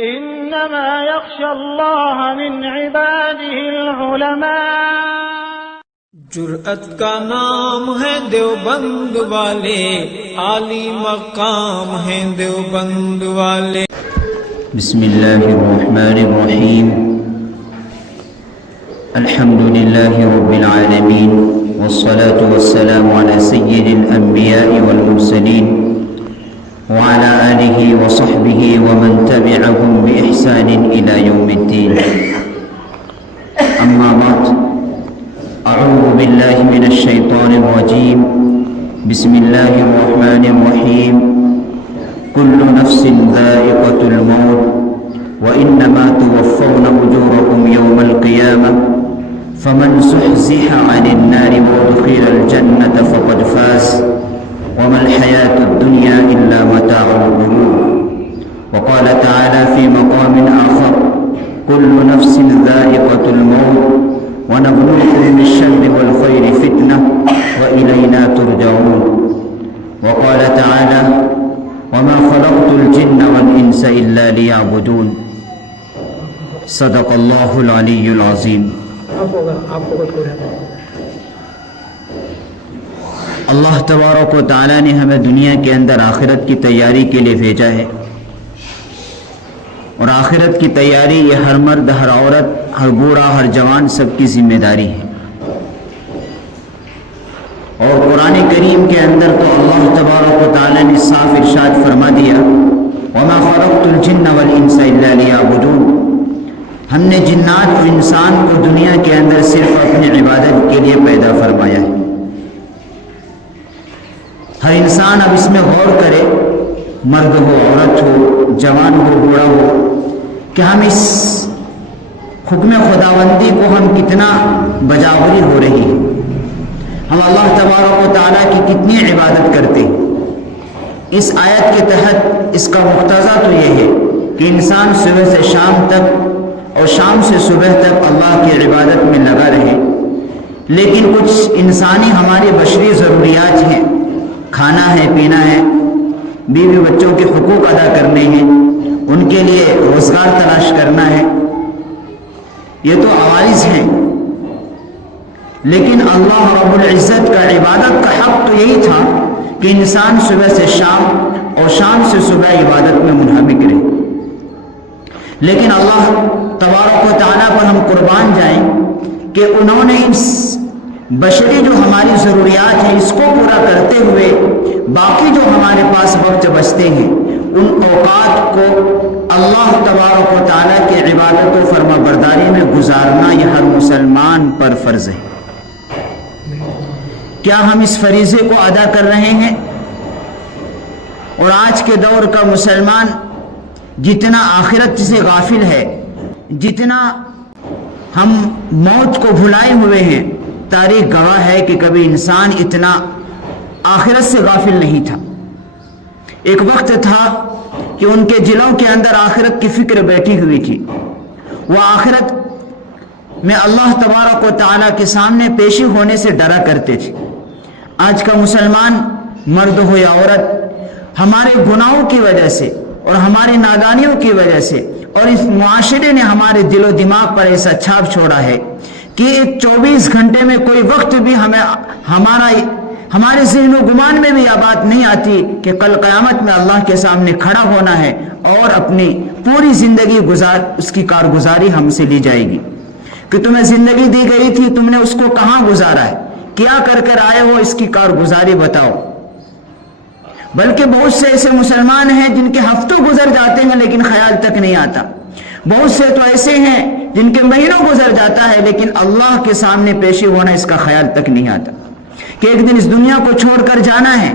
إنما يخشى الله من عباده العلماء۔ جرأت کا نام ہے دیوبند والے، عالی مقام ہے دیوبند والے۔ بسم اللہ الرحمن الرحیم، الحمد للہ رب العالمین، والصلاة والسلام على سید الانبیاء والمرسلین وعلى آلہ وصحبہ ومن تبعهم بإحسان إلى يوم الدین۔ اما بعد، اعوذ باللہ من الشیطان الرجیم، بسم اللہ الرحمن الرحیم۔ كل نفس ذائقة الموت وإنما توفون أجوركم يوم القيامة فمن زحزح عن النار وأدخل الجنة فقد فاز وما الحياة الدنيا إلا متاع الغرور۔ وقال تعالى في مقام آخر: كل نفس ذائقة الموت ونبلوكم بالشر والخير فتنة وإلينا ترجعون۔ وقال تعالى: وما خلقت الجن والانس الا ليعبدون۔ صدق اللہ العلی العظیم۔ اللہ تبارک و تعالی نے ہمیں دنیا کے اندر آخرت کی تیاری کے لیے بھیجا ہے، اور آخرت کی تیاری یہ ہر مرد، ہر عورت، ہر بوڑھا، ہر جوان سب کی ذمہ داری ہے۔ اور قرآن کریم کے اندر تو اللہ تبارک و تعالی نے صاف ارشاد فرما دیا: وما خلقت الجن والانس الا ليعبدون۔ ہم نے جنات اور انسان کو دنیا کے اندر صرف اپنی عبادت کے لیے پیدا فرمایا ہے۔ ہر انسان اب اس میں غور کرے، مرد ہو، عورت ہو، جوان ہو، بوڑھا ہو، کہ ہم اس حکم خداوندی کو ہم کتنا بجاوری ہو رہی ہے، ہم اللہ تبارک و تعالیٰ کی کتنی عبادت کرتے ہیں۔ اس آیت کے تحت اس کا مقتضا تو یہ ہے کہ انسان صبح سے شام تک اور شام سے صبح تک اللہ کی عبادت میں لگا رہے، لیکن کچھ انسانی ہماری بشری ضروریات ہیں، کھانا ہے، پینا ہے، بیوی بچوں کے حقوق ادا کرنے ہیں، ان کے لیے روزگار تلاش کرنا ہے، یہ تو عوارض ہیں۔ لیکن اللہ رب العزت کا عبادت کا حق تو یہی تھا کہ انسان صبح سے شام اور شام سے صبح عبادت میں منہمک رہے، لیکن اللہ تبارک و تعالیٰ پر ہم قربان جائیں کہ انہوں نے اس بشری جو ہماری ضروریات ہیں اس کو پورا کرتے ہوئے باقی جو ہمارے پاس وقت بچتے ہیں ان اوقات کو اللہ تبارک و تعالیٰ کی عبادت و فرما برداری میں گزارنا یہ ہر مسلمان پر فرض ہے۔ کیا ہم اس فریضے کو ادا کر رہے ہیں؟ اور آج کے دور کا مسلمان جتنا آخرت سے غافل ہے، جتنا ہم موت کو بھلائے ہوئے ہیں، تاریخ گواہ ہے کہ کبھی انسان اتنا آخرت سے غافل نہیں تھا۔ ایک وقت تھا کہ ان کے دلوں کے اندر آخرت کی فکر بیٹھی ہوئی تھی، وہ آخرت میں اللہ تبارک و تعالیٰ کے سامنے پیشی ہونے سے ڈرا کرتے تھے۔ آج کا مسلمان، مرد ہو یا عورت، ہمارے گناہوں کی وجہ سے اور ہماری نادانیوں کی وجہ سے اور اس معاشرے نے ہمارے دل و دماغ پر ایسا چھاپ چھوڑا ہے کہ 24 گھنٹے میں کوئی وقت بھی ہمارے ذہن و گمان میں بھی یہ بات نہیں آتی کہ کل قیامت میں اللہ کے سامنے کھڑا ہونا ہے اور اپنی پوری زندگی اس کی کارگزاری ہم سے لی جائے گی کہ تمہیں زندگی دی گئی تھی، تم نے اس کو کہاں گزارا ہے، کیا کر کر آئے ہو، اس کی کارگزاری بتاؤ۔ بلکہ بہت سے ایسے مسلمان ہیں جن کے ہفتوں گزر جاتے ہیں لیکن خیال تک نہیں آتا، بہت سے تو ایسے ہیں جن کے مہینوں گزر جاتا ہے لیکن اللہ کے سامنے پیشی ہونا اس کا خیال تک نہیں آتا کہ ایک دن اس دنیا کو چھوڑ کر جانا ہے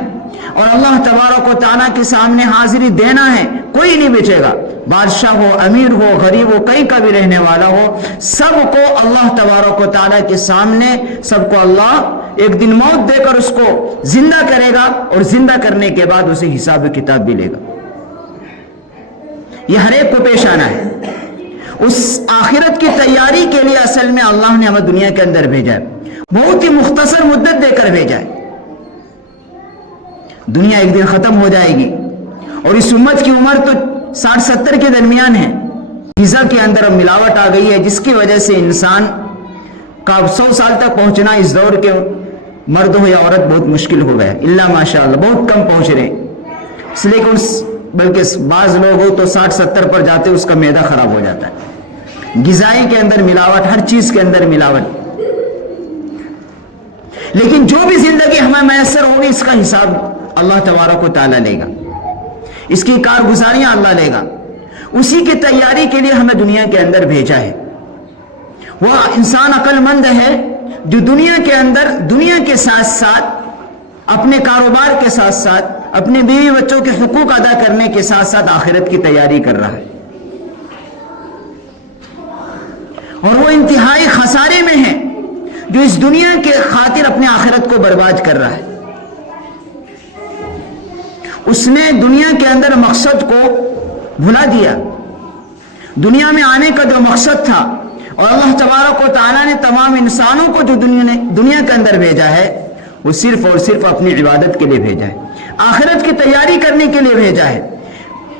اور اللہ تبارک و تعالیٰ کے سامنے حاضری دینا ہے۔ کوئی نہیں بچے گا، بادشاہ ہو، امیر ہو، غریب ہو، کہیں کا بھی رہنے والا ہو، سب کو اللہ تبارک و تعالیٰ کے سامنے سب کو اللہ ایک دن موت دے کر اس کو زندہ کرے گا، اور زندہ کرنے کے بعد اسے حساب کتاب بھی لے گا۔ یہ ہر ایک کو پیش آنا ہے۔ اس آخرت کی تیاری کے لیے اصل میں اللہ نے ہمیں دنیا کے اندر بھیجا ہے، بہت ہی مختصر مدت دے کر بھیجا ہے۔ دنیا ایک دن ختم ہو جائے گی، اور اس امت کی عمر تو 60-70 کے درمیان ہے. غذا کے اندر اب ملاوٹ آ گئی ہے جس کی وجہ سے انسان کا 100 سال تک پہنچنا اس دور کے مرد ہو یا عورت بہت مشکل ہو گیا. اللہ ماشاء اللہ بہت کم پہنچ رہے ہیں. اس لیے کہ بلکہ بعض لوگ ہو تو 60-70 پر جاتے اس کا معدہ خراب ہو جاتا ہے. غذائی کے اندر ملاوٹ، ہر چیز کے اندر ملاوٹ. لیکن جو بھی زندگی ہمیں میسر ہوگی اس کا حساب اللہ تبارک و تعالیٰ لے گا، اس کی کارگزاریاں اللہ لے گا. اسی کی تیاری کے لیے ہمیں دنیا کے اندر بھیجا ہے. وہ انسان عقل مند ہے جو دنیا کے اندر دنیا کے ساتھ ساتھ اپنے کاروبار کے ساتھ ساتھ اپنے بیوی بچوں کے حقوق ادا کرنے کے ساتھ ساتھ آخرت کی تیاری کر رہا ہے. اور وہ انتہائی خسارے میں ہے جو اس دنیا کے خاطر اپنے آخرت کو برباد کر رہا ہے. اس نے دنیا کے اندر مقصد کو بھلا دیا. دنیا میں آنے کا جو مقصد تھا، اور اللہ تبارک و تعالیٰ نے تمام انسانوں کو جو دنیا کے اندر بھیجا ہے وہ صرف اور صرف اپنی عبادت کے لیے بھیجا ہے، آخرت کی تیاری کرنے کے لیے بھیجا ہے،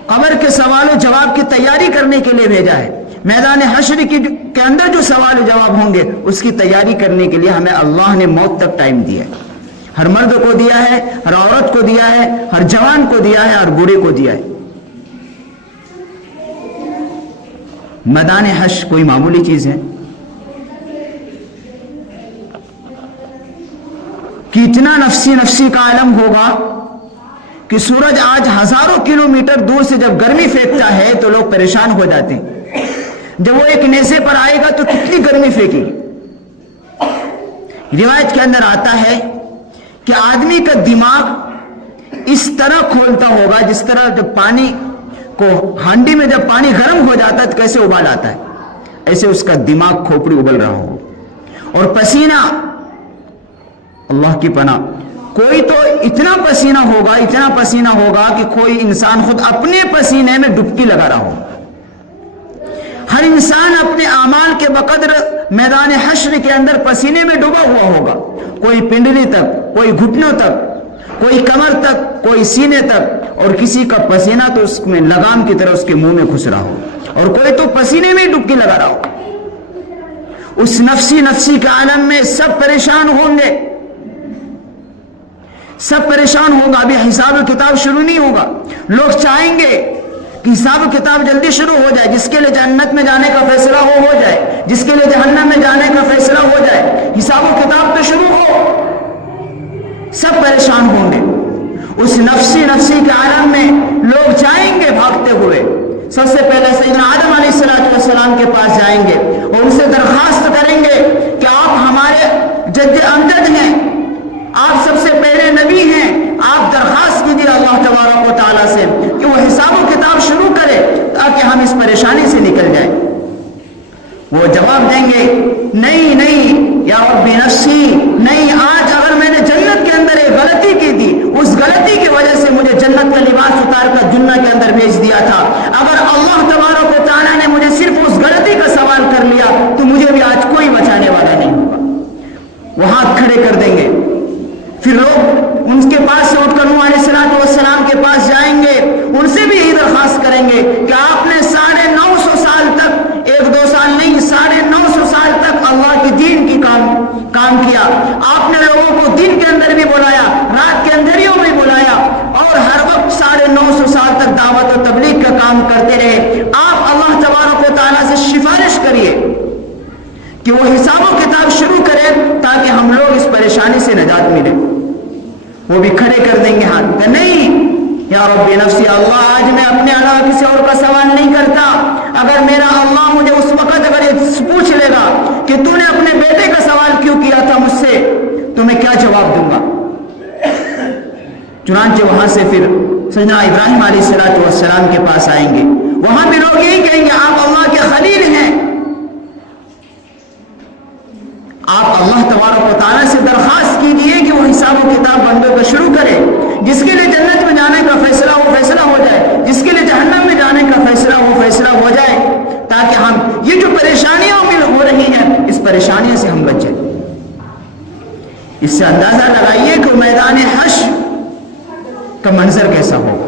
قبر کے سوال و جواب کی تیاری کرنے کے لیے بھیجا ہے. میدان حشر کے اندر جو سوال و جواب ہوں گے اس کی تیاری کرنے کے لیے ہمیں اللہ نے موت تک ٹائم دیا ہے. ہر مرد کو دیا ہے، ہر عورت کو دیا ہے، ہر جوان کو دیا ہے، ہر بوڑھے کو دیا ہے. میدان حشر کوئی معمولی چیز ہے کہ اتنا نفسی نفسی کا عالم ہوگا کہ سورج آج ہزاروں کلومیٹر دور سے جب گرمی پھینکتا ہے تو لوگ پریشان ہو جاتے ہیں. جب وہ ایک نیزے پر آئے گا تو کتنی گرمی پھینکے گی. روایت کے اندر آتا ہے کہ آدمی کا دماغ اس طرح کھولتا ہوگا جس طرح جب پانی کو ہانڈی میں جب پانی گرم ہو جاتا ہے تو کیسے ابال آتا ہے، ایسے اس کا دماغ کھوپڑی ابل رہا ہو. اور پسینہ، اللہ کی پناہ، کوئی تو اتنا پسینہ ہوگا کہ کوئی انسان خود اپنے پسینے میں ڈبکی لگا رہا ہو. ہر انسان اپنے اعمال کے بقدر میدان حشر کے اندر پسینے میں ڈوبا ہوا ہوگا. کوئی پنڈلی تک، کوئی گھٹنوں تک، کوئی کمر تک، کوئی سینے تک، اور کسی کا پسینہ تو اس میں لگام کی طرح اس کے منہ میں گھس رہا ہو، اور کوئی تو پسینے میں ڈبکی لگا رہا ہو. اس نفسی کے عالم میں سب پریشان ہوں گے، سب پریشان ہوگا. ابھی حساب و کتاب شروع نہیں ہوگا. لوگ چاہیں گے کہ حساب و کتاب جلدی شروع ہو جائے، جس کے لیے جنت میں جانے کا فیصلہ ہو جائے، جس کے لیے جہنم میں جانے کا فیصلہ ہو جائے. حساب و کتاب تو شروع ہو. سب پریشان ہوں گے. اس نفسی کے عالم میں لوگ جائیں گے بھاگتے ہوئے. سب سے پہلے سیدنا آدم علیہ السلام کے پاس جائیں گے اور ان سے درخواست کریں گے کہ آپ ہمارے جد امجد ہیں، آپ سب سے پہلے نبی ہیں، آپ درخواست کیجیے اللہ تبارک و تعالیٰ سے کہ وہ حساب و کتاب شروع کرے تاکہ ہم اس پریشانی سے نکل جائیں. وہ جواب دیں گے نہیں یا رب نفسی، نہیں، آج اگر میں نے جنت کے اندر ایک غلطی کی تھی، اس غلطی کی وجہ سے مجھے جنت کا لباس اتار کر جنت کے اندر بھیج دیا تھا. اگر اللہ تبارک و تعالیٰ نے مجھے صرف اس غلطی کا سوال کر لیا تو مجھے بھی آج کوئی بچانے والا نہیں ہوگا. وہ ہاتھ کھڑے کر دیں گے. پھر لوگ ان کے پاس سے اٹھ کر نوح علیہ السلام کے پاس جائیں گے، ان سے بھی یہی درخواست کریں گے کہ آپ نے 950 سال تک، 1-2 سال نہیں، 950 سال تک اللہ کے دین کی کام کیا. آپ نے لوگوں کو دن کے اندر بھی بلایا، رات کے اندھیریوں میں بلایا، اور ہر وقت 950 سال تک دعوت و تبلیغ کا کام کرتے رہے. آپ اللہ تبارک و تعالیٰ سے سفارش کریے کہ وہ حساب و کتاب شروع کرے تاکہ ہم لوگ اس پریشانی سے نجات ملے. وہ بھی کھڑے کر دیں گے ہاتھ کہ نہیں یا رب نفسی، اللہ آج میں اپنے علاوہ کسی اور کا سوال نہیں کرتا. اگر میرا اللہ مجھے اس وقت اگر یہ پوچھ لے گا کہ تو نے اپنے بیٹے کا سوال کیوں کیا تھا مجھ سے، تو میں کیا جواب دوں گا. چنانچہ وہاں سے پھر سیدنا ابراہیم علیہ السلام کے پاس آئیں گے. وہاں بھی لوگ یہی کہیں گے آپ اللہ کے خلیل ہیں. آپ اللہ تبارک و تعالیٰ سے درخواست کیجیے کہ وہ حساب و کتاب بندوں کا شروع کرے. جس کے لیے جنت میں جانے کا فیصلہ وہ فیصلہ ہو جائے، جس کے لیے جہنم میں جانے کا فیصلہ وہ فیصلہ ہو جائے، تاکہ ہم یہ جو پریشانیاں ہو رہی ہیں اس پریشانیوں سے ہم بچ جائیں. اس سے اندازہ لگائیے کہ میدان حشر کا منظر کیسا ہوگا.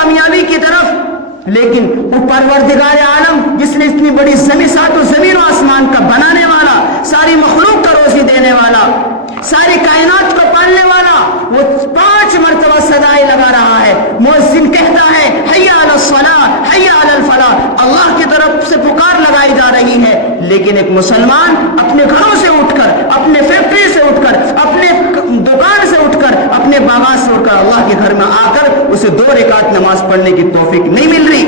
کامیابی کی طرف. لیکن وہ پروردگار عالم جس نے اتنی بڑی ساتوں زمین و آسمان کا بنانے والا, ساری مخلوق کا روزی دینے والا, ساری کائنات کو پالنے والا, وہ 5 مرتبہ صدائیں لگا رہا ہے. مؤذن کہتا ہے حی علی الصلاۃ حی علی الفلاح, اللہ کی طرف سے پکار لگائی جا رہی ہے. لیکن ایک مسلمان اپنے گھروں سے اٹھ کر, اپنے فیکٹری سے اٹھ کر, اپنے دکان سے اٹھ کر, اپنے باغات سے اٹھ کر اللہ کے گھر میں آ کر اسے 2 رکعت نماز پڑھنے کی توفیق نہیں مل رہی.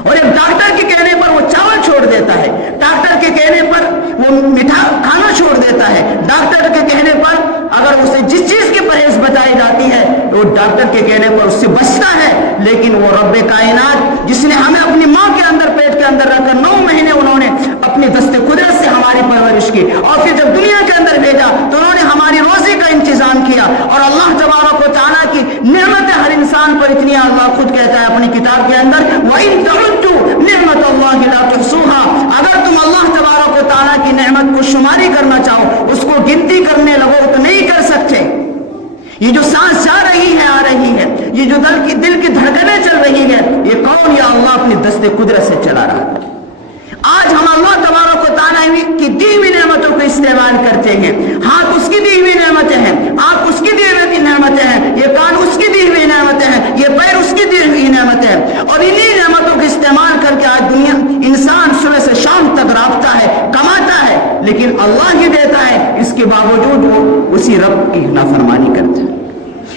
اور ایک ڈاکٹر کے کہنے پر وہ چاول چھوڑ دیتا ہے, ڈاکٹر کے کہنے پر وہ میٹھا کھانا چھوڑ دیتا ہے, ڈاکٹر کے کہنے پر اگر اسے جس چیز کی پرہیز بتائی جاتی ہے وہ ڈاکٹر کے کہنے پر اس سے بچتا ہے. لیکن وہ رب کائنات جس نے ہمیں اپنی ماں کے اندر پیٹ کے اندر رکھ کر 9 مہینے انہوں نے اپنی دست قدرت سے ہماری پرورش کی, اور پھر جب دنیا کے اندر بھیجا تو انہوں نے ہماری روزی کا انتظام کیا. اور اللہ تبارک و تعالیٰ کی نعمتیں ہر انسان پر اتنی, اللہ خود کہتا ہے اپنی کتاب کے اندر وَإِن تَعُدُّوا نِعْمَتَ اللَّهِ لَا تُحْصُوهَا, اگر تم اللہ تبارک و تعالیٰ کی نعمت کو شماری کرنا چاہو, اس کو گنتی کرنے لگو تو نہیں کر سکتے. یہ جو سانس جا رہی ہے آ رہی ہے, یہ جو دل کی دھڑکنیں چل رہی ہے, یہ کون؟ یا اللہ اپنی دست قدرت سے چلا رہا ہے. آج ہم اللہ تبارک و تعالیٰ کی دی ہوئی نعمتوں کو استعمال کرتے ہیں. ہاتھ اس کی دی ہوئی نعمتیں ہیں, آنکھ اس کی دی ہوئی نعمتیں ہیں, یہ کان اس کی دی ہوئی نعمتیں ہیں, یہ پیر اس کی دی ہوئی نعمتیں ہیں. اور انہی نعمتوں کو استعمال کر کے آج دنیا انسان صبح سے شام تک رابطہ ہے, کماتا ہے, لیکن اللہ ہی دیتا ہے, اس کے باوجود وہ اسی رب کی نافرمانی کرتا ہے.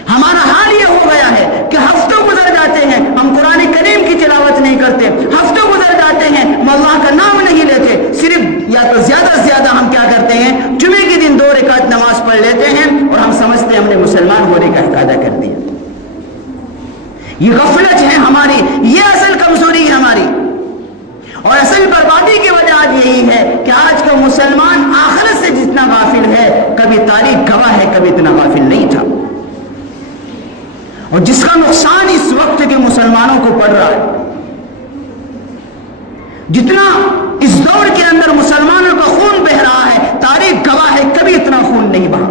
ہمارا حال یہ ہو گیا ہے کہ ہفتوں گزر جاتے ہیں ہم قرآن کریم کی تلاوت نہیں کرتے, ہفتوں گزر جاتے ہیں ہم اللہ کا نام نہیں لیتے. صرف یا تو زیادہ سے زیادہ ہم کیا کرتے ہیں, جمعے کے دن 2 رکعت نماز پڑھ لیتے ہیں اور ہم سمجھتے ہیں ہم نے مسلمان ہونے کا اقادہ کر دیا. یہ غفلت ہے ہماری, یہ اصل کمزوری ہے ہماری. اور اصل بربادی کی وجہ آج یہی ہے کہ آج کا مسلمان آخرت سے جتنا غافل ہے, کبھی تاریخ گواہ ہے کبھی اتنا غافل نہیں تھا. اور جس کا نقصان اس وقت کے مسلمانوں کو پڑ رہا ہے, جتنا اس دور کے اندر مسلمانوں کا خون بہ رہا ہے, تاریخ گواہ ہے کبھی اتنا خون نہیں بہا.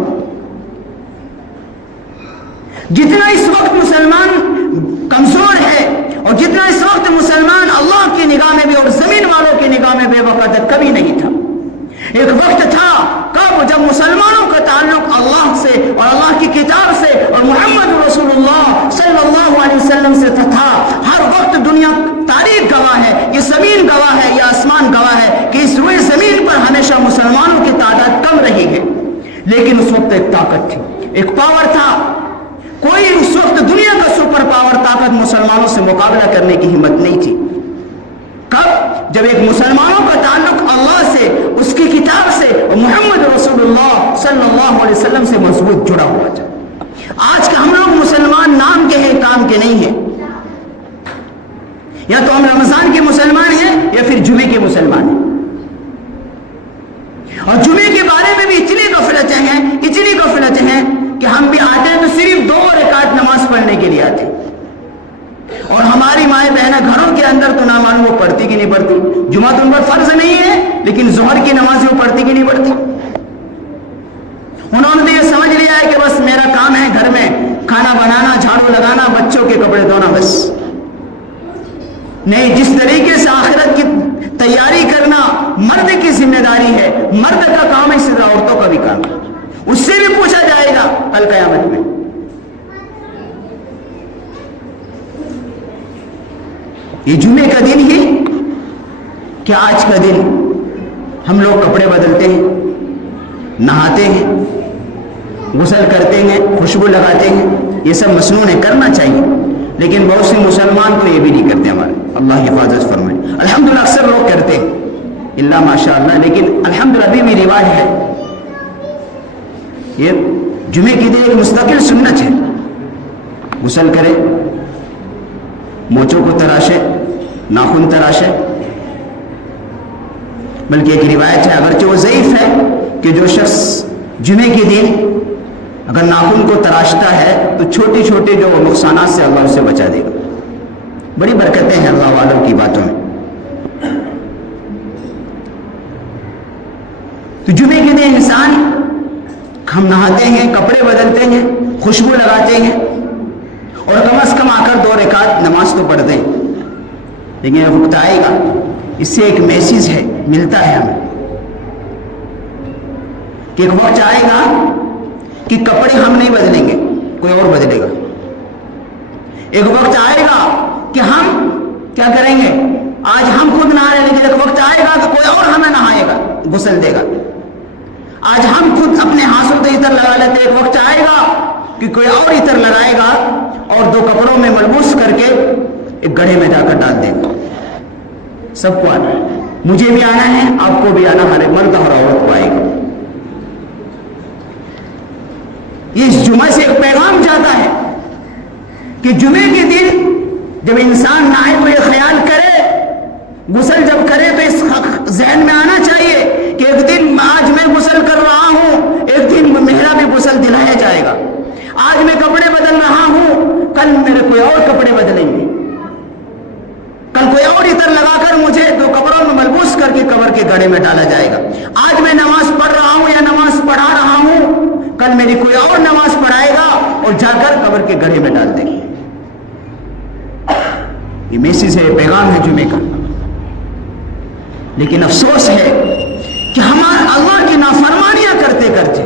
جتنا اس وقت مسلمان کمزور ہے اور جتنا اس وقت مسلمان اللہ کی نگاہ میں بھی اور زمین والوں کی نگاہ میں بے وقت ہے, کبھی نہیں تھا. ایک وقت تھا کب جب مسلمانوں کا تعلق اللہ سے اور اللہ کی کتاب سے اور محمد رسول اللہ صلی اللہ علیہ وسلم سے تھا. ہر وقت دنیا تاریخ گواہ ہے, یہ زمین گواہ ہے, یہ آسمان گواہ ہے کہ اس روئے زمین پر ہمیشہ مسلمانوں کی تعداد کم رہی ہے. لیکن اس وقت ایک طاقت تھی, ایک پاور تھا. کوئی اس وقت دنیا کا سپر پاور طاقت مسلمانوں سے مقابلہ کرنے کی ہمت نہیں تھی. کب؟ جب ایک مسلمانوں کا تعلق اللہ سے, اس کی کتاب سے اور محمد رسول اللہ صلی اللہ علیہ وسلم سے مضبوط جڑا ہوا تھا. آج کا ہم لوگ مسلمان نام کے ہیں, کام کے نہیں ہیں. یا تو ہم رمضان کے مسلمان ہیں یا پھر جمعے کے مسلمان ہیں. اور جمعے کے بارے میں بھی اتنی غفلتیں ہیں کہ ہم بھی آتے ہیں تو صرف 2 رکعت نماز پڑھنے کے لیے آتے ہیں. اور ہماری مائیں بہنیں گھروں کے اندر تو نہ معلوم وہ پڑھتی کہ نہیں پڑھتی. جمعہ تو ان پر فرض نہیں ہے, لیکن ظہر کی نماز وہ پڑھتی کہ نہیں پڑھتی. انہوں نے تو یہ سمجھ لیا ہے کہ بس میرا کام ہے گھر میں کھانا بنانا, جھاڑو لگانا, بچوں کے کپڑے دھونا, بس. نہیں, جس طریقے سے آخرت کی تیاری کرنا مرد کی ذمہ داری ہے, مرد کا کام ہے, اسی طرح عورتوں کا بھی کام ہے. اس سے بھی پوچھا جائے گا القیامت میں. یہ جمعے کا دن ہی کہ آج کا دن ہم لوگ کپڑے بدلتے ہیں, نہاتے ہیں, غسل کرتے ہیں, خوشبو لگاتے ہیں, یہ سب مسنون ہے, کرنا چاہیے. لیکن بہت سے مسلمان تو یہ بھی نہیں کرتے. ہمارے اللہ حفاظت فرمائے. الحمدللہ اکثر لوگ کرتے ہیں, اللہ ماشاء اللہ, لیکن الحمدللہ ابھی بھی رواج ہے. یہ جمعے کی دن ایک مستقل سنت ہے, غسل کرے, موچوں کو تراشے, ناخن تراشے. بلکہ ایک روایت ہے, اگرچہ وہ ضعیف ہے, کہ جو شخص جمعے کے دن اگر ناخن کو تراشتا ہے تو چھوٹی چھوٹی جو نقصانات سے اللہ اسے بچا دے گا. بڑی برکتیں ہیں اللہ والوں کی باتوں میں. تو جمعے کے دن انسان, ہم نہاتے ہیں, کپڑے بدلتے ہیں, خوشبو لگاتے ہیں, اور کم از کم آ کر 2 رکعت نماز تو پڑھ دیں. لیکن وقت آئے گا, اس سے ایک میسیج ہے, ملتا ہے ہمیں کہ ایک وقت آئے گا کہ کپڑے ہم نہیں بدلیں گے, کوئی اور بدلے گا. ایک وقت آئے گا کہ ہم کیا کریں گے, آج ہم خود نہا رہے ہیں, لیکن ایک وقت آئے گا کہ کوئی اور ہمیں نہائے گا, غسل دے گا. آج ہم خود اپنے ہاتھوں سے عطر لگا لیتے, ایک وقت آئے گا کہ کوئی اور عطر لگائے گا اور 2 کپڑوں میں ملبوس کر کے ایک گڑھے میں جا کر ڈال دے گا. سب کو آنا ہے, مجھے بھی آنا ہے, آپ کو بھی آنا, ہر مرد اور عورت کو آئے گا. یہ اس جمعہ سے ایک پیغام جاتا ہے کہ جمعے کے دن جب انسان نہائے تو یہ خیال کرے, غسل جب کرے تو اس ذہن میں آنا چاہیے کہ ایک دن آج میں غسل کر رہا ہوں, ایک دن میرا بھی غسل دلایا جائے گا. آج میں کپڑے بدل رہا ہوں, کل میرے کوئی اور کپڑے بدلیں گے, کل کوئی اور عطر لگا کر مجھے 2 کپڑوں میں ملبوس کر کے قبر کے گڑھے میں ڈالا جائے گا. آج میں نماز پڑھ رہا ہوں یا نماز پڑھا رہا ہوں, کل میری کوئی اور نماز پڑھائے گا اور جا کر قبر کے گڑھے میں ڈال دیں گے. یہ میسیج ہے, پیغام ہے جمعے کا. لیکن افسوس ہے کہ ہمارے اللہ کی نافرمانیاں کرتے کرتے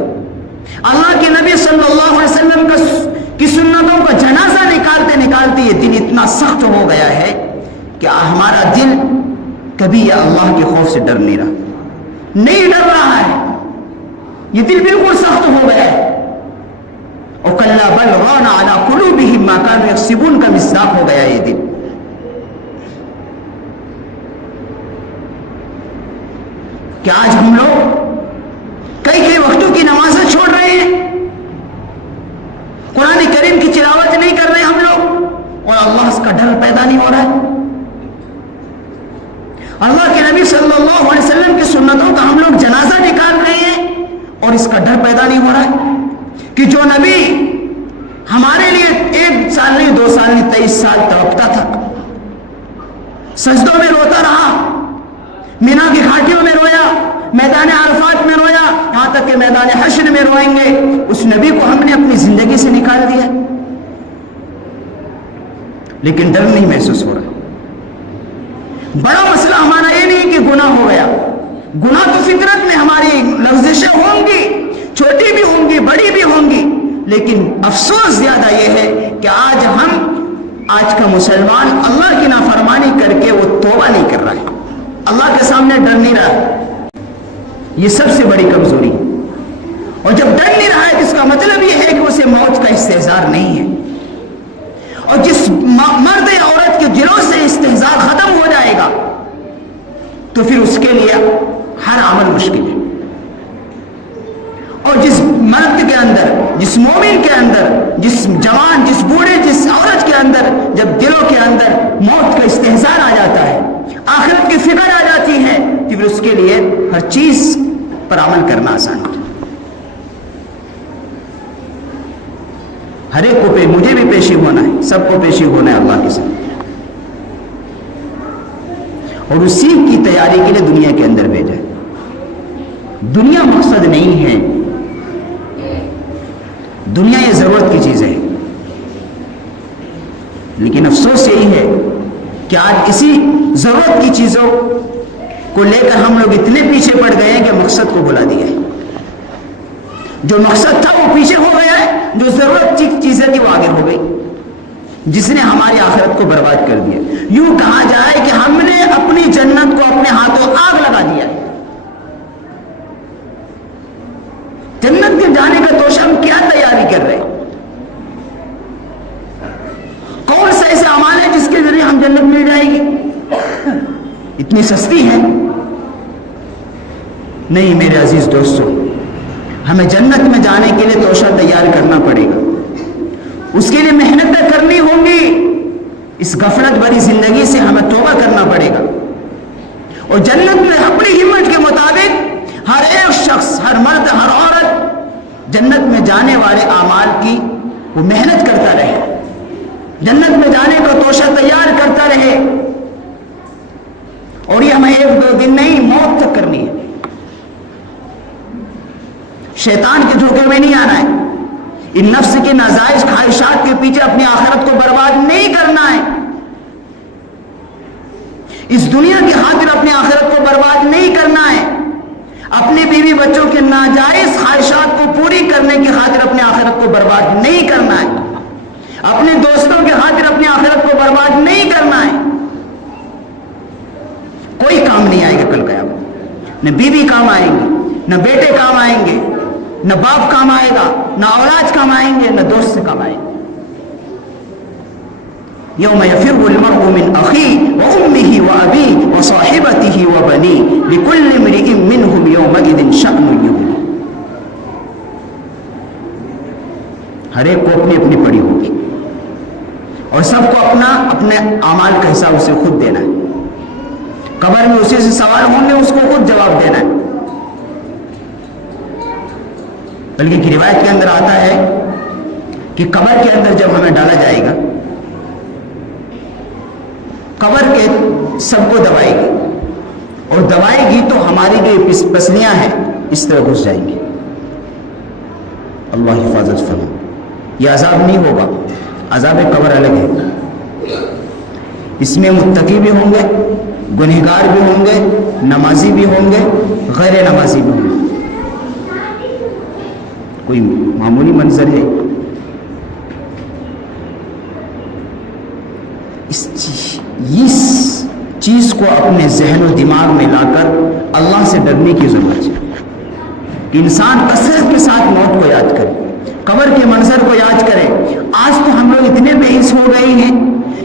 اللہ کے نبی صلی اللہ علیہ وسلم کی سنتوں کا جنازہ نکالتے نکالتے یہ دل اتنا سخت ہو گیا ہے کہ ہمارا دل کبھی یا اللہ کے خوف سے ڈر نہیں رہا, نہیں ڈر رہا ہے. یہ دل بالکل سخت ہو گیا ہے. اور کلا بل ران علی قلوبہم ما کانوا یکسبون کا مصداق ہو گیا یہ دل. کہ آج ہم لوگ کئی وقتوں کی نمازیں چھوڑ رہے ہیں, قرآن کریم کی تلاوت نہیں کر رہے ہم لوگ, اور اللہ اس کا ڈر پیدا نہیں ہو رہا ہے. اللہ کے نبی صلی اللہ علیہ وسلم کی سنتوں کا ہم لوگ جنازہ نکال رہے ہیں اور اس کا ڈر پیدا نہیں ہو رہا ہے کہ جو نبی ہمارے لیے 1 سال نہیں 2 سال نہیں 23 سال تڑپتا تھا, سجدوں میں روتا رہا, مینا کی گھاٹیوں میں رویا, میدان عرفات میں رویا, یہاں تک کہ میدان حشر میں روئیں گے, اس نبی کو ہم نے اپنی زندگی سے نکال دیا, لیکن ڈر نہیں محسوس ہو رہا. بڑا مسئلہ ہمارا یہ نہیں کہ گناہ ہو گیا, گناہ تو فطرت میں ہماری لغزشیں ہوں گی, چھوٹی بھی ہوں گی بڑی بھی ہوں گی, لیکن افسوس زیادہ یہ ہے کہ آج کا مسلمان اللہ کی نافرمانی کر کے وہ توبہ نہیں کر رہا ہے, اللہ کے سامنے ڈر نہیں رہا. یہ سب سے بڑی کمزوری. اور جب ڈر نہیں رہا ہے اس کا مطلب یہ ہے کہ اسے موت کا استحضار نہیں ہے. اور جس مرد یا عورت کے دلوں سے استحضار ختم ہو جائے گا تو پھر اس کے لیے ہر عمل مشکل ہے. اور جس مرد کے اندر, جس مومن کے اندر, جس جوان, جس بوڑھے, جس عورت کے اندر جب دلوں کے اندر موت کا استحضار آ جاتا ہے, آخرت کی فکر آ جاتی ہے, تو پھر اس کے لیے ہر چیز پر عمل کرنا آسان ہوتا ہے. ہر ایک کو مجھے بھی پیشی ہونا ہے, سب کو پیشی ہونا ہے اللہ کے ساتھ, اور اسی کی تیاری کے لیے دنیا کے اندر بھیجا ہے. دنیا مقصد نہیں ہے, دنیا یہ ضرورت کی چیز ہے, لیکن افسوس یہی ہے کہ آج اسی ضرورت کی چیزوں کو لے کر ہم لوگ اتنے پیچھے پڑ گئے ہیں کہ مقصد کو بھلا دیا ہے. جو مقصد تھا وہ پیچھے ہو گیا ہے, جو ضرورت کی چیزیں تھی وہ آگے ہو گئی, جس نے ہماری آخرت کو برباد کر دیا. یوں کہا جائے کہ ہم نے اپنی جنت کو اپنے ہاتھوں آگ لگا دیا ہے. جنت کے جانے کا توشہ ہم کیا تیاری کر رہے ہیں؟ کون سا ایسا اعمال ہے جس کے ذریعے ہم جنت مل جائے گی؟ اتنی سستی ہے نہیں میرے عزیز دوستوں. ہمیں جنت میں جانے کے لیے توشہ تیار کرنا پڑے گا, اس کے لیے محنتیں کرنی ہوں گی. اس غفلت بھری زندگی سے ہمیں توبہ کرنا پڑے گا, اور جنت میں اپنی ہمت کے مطابق ہر ایک شخص, ہر مرد, ہر عورت جنت میں جانے والے اعمال کی وہ محنت کرتا رہے, جنت میں جانے کا توشہ تیار کرتا رہے. اور یہ ہمیں 1-2 دن نہیں, موت تک کرنی ہے. شیطان کے دھوکے میں نہیں آنا ہے. ان نفس کے ناجائز خواہشات کے پیچھے اپنی آخرت کو برباد نہیں کرنا ہے، اس دنیا کی خاطر اپنی آخرت کو برباد نہیں کرنا ہے، اپنے بیوی بچوں کے ناجائز خواہشات کو پوری کرنے کی خاطر اپنی آخرت کو برباد نہیں کرنا ہے، اپنے دوستوں کی خاطر اپنی آخرت کو برباد نہیں کرنا ہے۔ کوئی کام نہیں آئے گا کل قیامت، نہ بیوی کام آئیں گی، نہ بیٹے کام آئیں گے، نہ باپ کام آئے گا، نہ اولاد کام آئیں گے، نہ دوست سے کام آئیں گے۔ یوم یفر المرء من اخیہ وامہ وابیہ وصاحبتہ وبنیہ لکل امرئ منہم یومئذ شأن یغنیہ۔ ہر ایک کو اپنی اپنی پڑی ہوگی اور سب کو اپنا اپنے اعمال کا حساب اسے خود دینا ہے، قبر میں اسی سے سوال ہوں گے، اس کو خود جواب دینا ہے۔ بلکہ کی روایت کے اندر آتا ہے کہ قبر کے اندر جب ہمیں ڈالا جائے گا، قبر کے سب کو دبائے گی اور دبائے گی تو ہماری جو پسلیاں ہیں اس طرح گھس جائیں گی۔ اللہ حفاظت فرمائے۔ یہ عذاب نہیں ہوگا، عذاب قبر الگ ہے، اس میں متقی بھی ہوں گے، گنہگار بھی ہوں گے، نمازی بھی ہوں گے، غیر نمازی بھی ہوں گے۔ کوئی معمولی منظر ہے؟ اس چیز کو اپنے ذہن و دماغ میں لا کر اللہ سے ڈرنے کی ضرورت ہے کہ انسان کثرت کے ساتھ موت کو یاد کرے، قبر کے منظر کو یاد کرے۔ آج تو ہم لوگ اتنے بے حس ہو گئے ہیں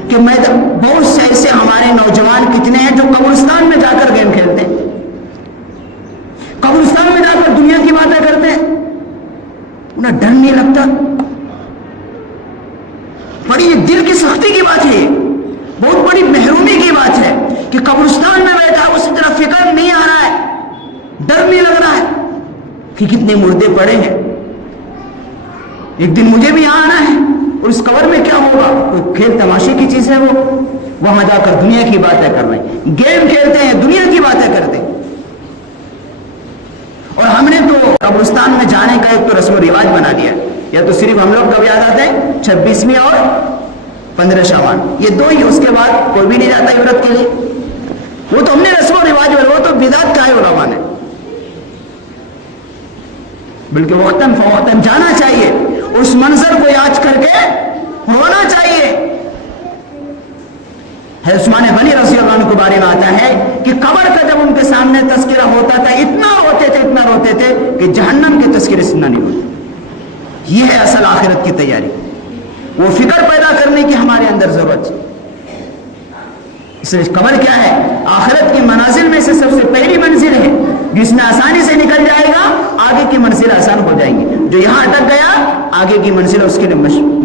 کہ بہت سے ایسے ہمارے نوجوان کتنے ہیں جو قبرستان میں جا کر گیم کھیلتے ہیں، قبرستان میں جا کر دنیا کی باتیں کرتے ہیں، انہیں ڈر نہیں لگتا۔ بڑی دل کی سختی کی بات ہے، بہت بڑی محرومی کی بات ہے کہ قبرستان میں بیٹھا اسے ذرا فکر نہیں آ رہا ہے، ڈر نہیں لگ رہا ہے کہ کتنے مردے پڑے ہیں، ایک دن مجھے بھی یہاں آنا ہے، اور اس قبر میں کیا ہوگا؟ کوئی کھیل تماشے کی چیز ہے، وہ وہاں جا کر دنیا کی باتیں کر رہے ہیں، گیم کھیلتے ہیں، دنیا کی باتیں کرتے ہیں۔ اور ہم نے تو قبرستان میں جانے کا ایک تو رسم و رواج بنا لیا، یا تو صرف ہم لوگ کب یاد آتے ہیں؟ 26ویں اور 15 شعبان، یہ دو ہی، اس کے بعد کوئی بھی نہیں جاتا عبرت کے لیے۔ وہ تو ہم نے رسم و رواج، وہ تو بدعت کا ہے علماء نے، بلکہ وقتاً فوقتاً جانا چاہیے، اس منظر کو یاد کر کے رونا چاہیے۔ ہے عثمان غنی رضی اللہ عنہ کے بارے میں آتا ہے کہ قبر کا جب ان کے سامنے تذکرہ ہوتا تھا اتنا روتے تھے کہ جہنم کے تذکرے سے نہ نہیں ہوتے۔ یہ ہے اصل آخرت کی تیاری، وہ فکر پیدا کرنے کی ہمارے اندر ضرورت ہے۔ اس لیے قبر کیا ہے؟ آخرت کی منازل میں سے سب سے پہلی منزل ہے، جس میں آسانی سے نکل جائے گا، آگے کی منزل آسان ہو جائیں گی۔ جو یہاں اٹک گیا، آگے کی منزل اس کے لیے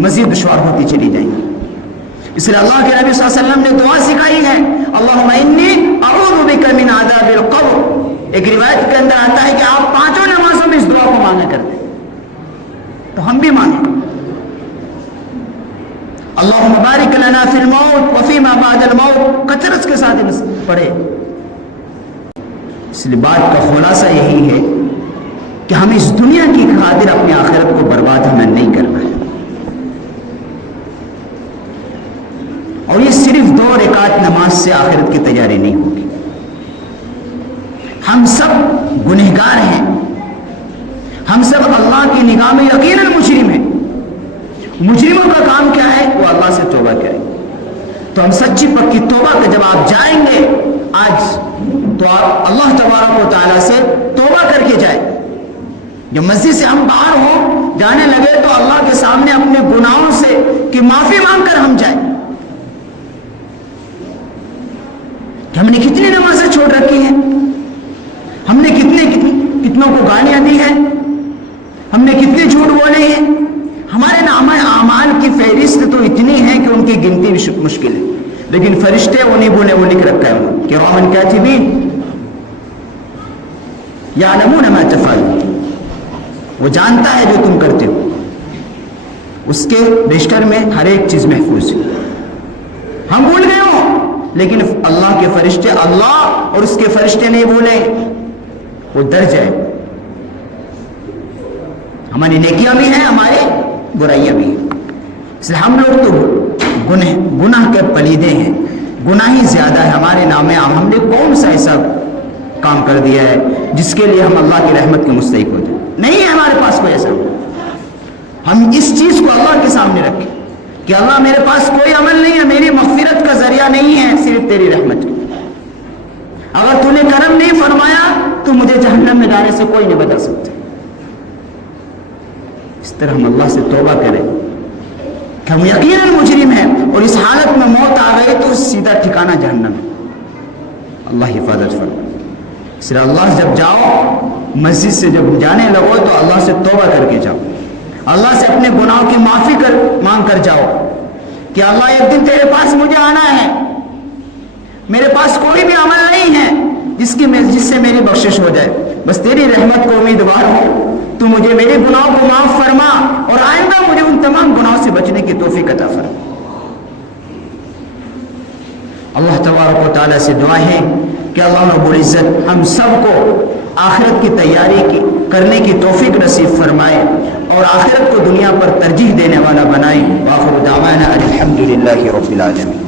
مزید دشوار ہوتی چلی جائیں گی۔ اس لیے اللہ کے نبی صلی اللہ علیہ وسلم نے دعا سکھائی ہے، اللہم انی اعوذ بک من عذاب القبر۔ ایک روایت کے اندر آتا ہے کہ آپ 5 نمازوں میں اس دعا کو مانگا کرتے ہیں، تو ہم بھی مانگیں، اللہم بارک لنا فی الموت وفیما بعد الموت، کثرت کے ساتھ پڑھے۔ اس لیے بات کا خلاصہ یہی ہے کہ ہم اس دنیا کی خاطر اپنی آخرت کو برباد ہمیں نہیں کرنا ہے، اور یہ صرف 2 رکعت نماز سے آخرت کی تیاری نہیں ہوگی۔ ہم سب گنہگار ہیں، ہم سب اللہ کی نگاہ میں یقیناً مجرم ہیں۔ مجرموں کا کام کیا ہے؟ وہ اللہ سے توبہ کریں۔ تو ہم سچی پکی توبہ کہ جب آپ جائیں گے آج، تو آپ اللہ تبارک و تعالیٰ سے توبہ کر کے جائیں۔ جب مسجد سے ہم باہر ہوں جانے لگے تو اللہ کے سامنے اپنے گناہوں سے کی معافی مانگ کر ہم جائیں کہ ہم نے کتنی نمازیں چھوڑ رکھی ہیں، ہم نے کتنوں کو گالیاں دی ہیں، ہم نے کتنے جھوٹ بولے ہیں۔ ہمارے نامہ اعمال کی فہرست تو اتنی ہے کہ ان کی گنتی بھی مشکل ہے، لیکن فرشتے وہ نہیں بولے، وہ لکھ رکھا ہے انہوں نے، کرامن کاتبین یعلمون ما تفعلون، وہ جانتا ہے جو تم کرتے ہو، اس کے رجسٹر میں ہر ایک چیز محفوظ ہے۔ ہم بھول گئے ہوں، لیکن اللہ کے فرشتے، اللہ اور اس کے فرشتے نہیں بھولے، وہ درج ہے۔ ہماری نیکیاں بھی ہیں، ہمارے برائیاں بھی ہیں. اس لیے ہم لوگ تو گناہ کے پلیدے ہیں, گناہی زیادہ ہے ہمارے نام عام. ہم نے کون سا ایسا کام کر دیا ہے جس کے لیے ہم اللہ کی رحمت کے مستحق ہو جائیں؟ نہیں ہے ہمارے پاس کوئی ایسا. ہم اس چیز کو اللہ کے سامنے رکھیں کہ اللہ میرے پاس کوئی عمل نہیں ہے, میری مغفرت کا ذریعہ نہیں ہے, صرف تیری رحمت کی. اگر تو نے کرم نہیں فرمایا تو مجھے جہنم میں جانے سے کوئی نہیں بتا سکتا. اس طرح ہم اللہ سے توبہ کریں کہ ہم یقیناً مجرم ہیں اور اس حالت میں موت آ گئی تو سیدھا ٹھکانہ جہنم ہے. اللہ حفاظت فرمائے. اس لیے اللہ جب جاؤ, مسجد سے جب جانے لگو تو اللہ سے توبہ کر کے جاؤ, اللہ سے اپنے گناہوں کی معافی مانگ کر جاؤ کہ اللہ ایک دن تیرے پاس مجھے آنا ہے, میرے پاس کوئی بھی عمل نہیں ہے جس سے میری بخشش ہو جائے, بس تیری رحمت کو امیدوار ہوں, تو مجھے میرے گناہوں کو معاف فرما اور آئندہ مجھے ان تمام گناہوں سے بچنے کی توفیق عطا فرما. اللہ تبارک و تعالیٰ سے دعا ہے کہ اللہ رب العزت ہم سب کو آخرت کی تیاری کرنے کی توفیق نصیب فرمائے اور آخرت کو دنیا پر ترجیح دینے والا بنائے. وآخر دعوانا الحمدللہ رب العالمین.